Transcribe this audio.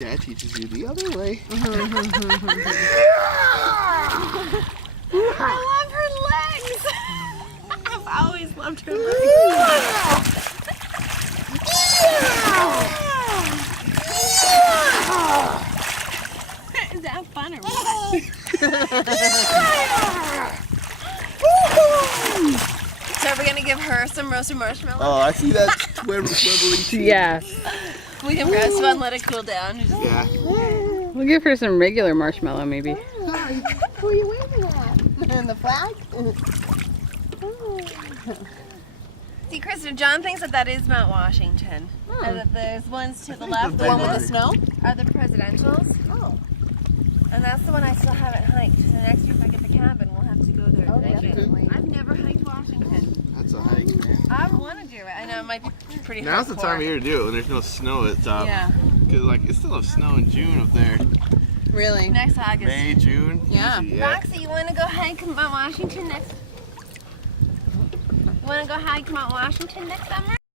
Dad teaches you the other way. I love her legs. I've always loved her legs. Is that fun or what? So are we gonna give her some roasted marshmallow? Oh, I see that swibbly too. Yeah. We can roast one, let it cool down. Yeah. We'll give her some regular marshmallow maybe. Who are you waving at? And the flag? See, Kristen, John thinks that that is Mount Washington. And that there's ones to the left. The one with the snow? Are the presidentials. Oh. And that's the one I still haven't hiked. So next year if I get the cabin, we'll have to go there. Oh, again. definitely. I've never hiked Washington. That's a hike, man. I want to do it. I know it might be pretty Now's the hardcore. time of year to do it when there's no snow at the top. Yeah. Because like it still has snow in June up there. Really? Next August. May, June. Yeah. Easy, Roxy, you want to go hike Mount Washington next? You want to go hike Mount Washington next summer?